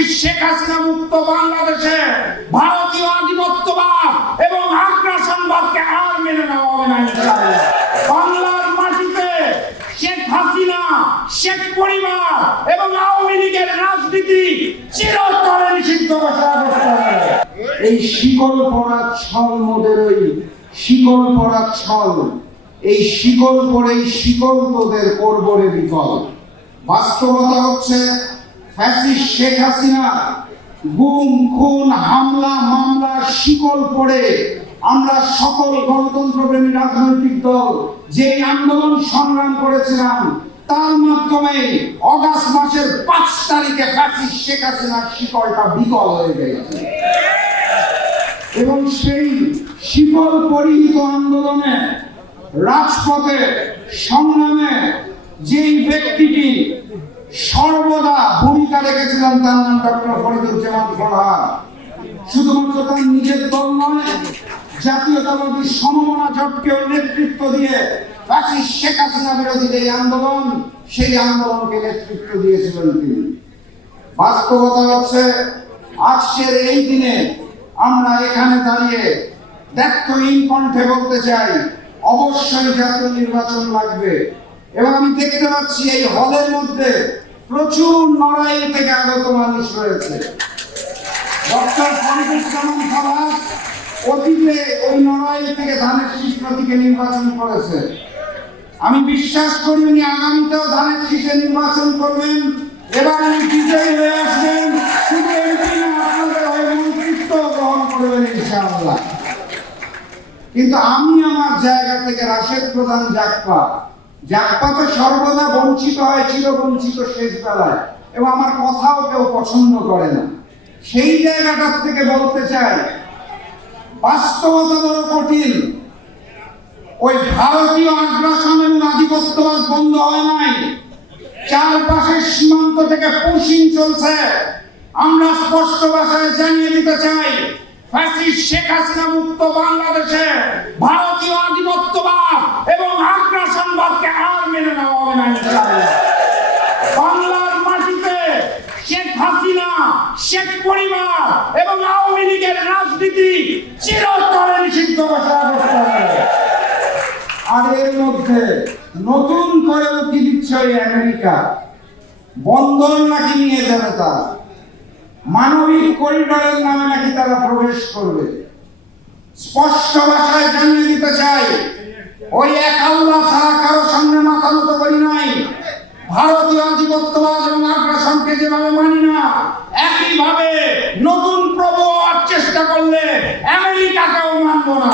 Fascist Sheikh Hasina মুক্ত বাংলাদেশে ভারতীয় আধিপত্যবাদ এবং আগ্রাসনবাদকে আর মেনে নেওয়া হবে না ইনশাআল্লাহ। বাংলার মাটিতে শেখ হাসিনা, শেখ পরিবার এবং আওয়ামী লীগের রাজনীতি চিরতরে নিষিদ্ধ ঘোষণা করতে হবে। এই শিকল পরা ছল মোদের ওই শিকল পরা ছল, এই শিকল পরেই শিকল তোদের করবরে বিকল। বাস্তবতা হচ্ছে ফ্যাসিস্ট শেখ হাসিনা গুম খুন হামলা মামলা শিকল পড়ে আমরা সকল গণতন্ত্রপ্রেমী রাজনৈতিক দল যে আন্দোলন সংগ্রাম করেছিলাম তার মাধ্যমে অগাস্ট মাসের 5 তারিখে ফ্যাসিস্ট শেখ হাসিনার শিকলটা বিকল হয়ে গেছে এবং সেই শিকল পরিহিত আন্দোলনে রাজপথে সংগ্রামে যেই ব্যক্তিটি সর্বদা ভূমিকা রেখেছিলেন তার নাম ডক্টর ফরিদুজ্জামান ফরহাদ। শুধুমাত্র তার নিজের দল নয়, জাতীয়তাবাদী সমমনা জোটকেও নেতৃত্ব দিয়ে ফ্যাসিস্ট শেখ হাসিনা বিরোধী এই আন্দোলন, সেই আন্দোলনকে নেতৃত্ব দিয়েছিলেন তিনি। বাস্তবতা হচ্ছে আজকের এই দিনে আমরা এখানে দাঁড়িয়ে দায়িত্বহীন কণ্ঠে বলতে চাই অবশ্যই জাতীয় নির্বাচন লাগবে। এবং আমি দেখতে পাচ্ছি এই হলের মধ্যে প্রচুর নড়াইল থেকে আগত মানুষ রয়েছে। ডক্টর ফরিদুজ্জামান ফরহাদ অতীতে ওই নড়াইল থেকে ধানের শীষ প্রতীকে নির্বাচন করেছে। আমি বিশ্বাস করি উনি আগামীতেও ধানের শীষে নির্বাচন করবেন, এবার উনি বিজয়ী হয়ে আসবেন, শুধু এমপি না আপনাদের হয়ে মন্ত্রিত্ব গ্রহণ করবেন ইনশাআল্লাহ। কিন্তু আমি আমার জায়গা থেকে রাশেদ প্রধান জাকপা তো সর্বদা বঞ্চিত হয়, চিরবঞ্চিত শেষ বেলায়, এবং আমার কথাও কেউ পছন্দ করে না। সেই জায়গাটার থেকে বলতে চাই বাস্তবতা বড় কঠিন। ওই ভারতীয় আগ্রাসন এবং আধিপত্যবাদ বন্ধ হয় নাই, চারপাশের সীমান্ত থেকে পুশিং চলছে। আমরা স্পষ্ট ভাষায় জানিয়ে দিতে চাই ফ্যাসিস্ট শেখ হাসিনা মুক্ত বাংলাদেশে ভারতীয় আধিপত্যবাদ এবং আগ্রাসনবাদকে আর মেনে নেওয়া হবে না ইনশাআল্লাহ। বাংলার মাটিতে শেখ হাসিনা, শেখ পরিবার এবং আওয়ামী লীগের রাজনীতি চিরতরে নিষিদ্ধ ঘোষণা করতে হবে। আর এর মধ্যে নতুন করে উকি দিচ্ছে আমেরিকা, বন্দর নাকি নিয়ে যাবে তারা, মানবিক করিডোরের নামে নাকি তারা প্রবেশ করবে। স্পষ্ট ভাষায় জানিয়ে দিতে চাই ওই এক আল্লাহ ছাড়া কারো সামনে মাথা নত করি নাই। ভারতীয় আধিপত্যবাদ এবং আগ্রাসনকে যেভাবে মানি না, একইভাবে নতুন প্রভু চেষ্টা করলে আমেরিকাকেও মানব না।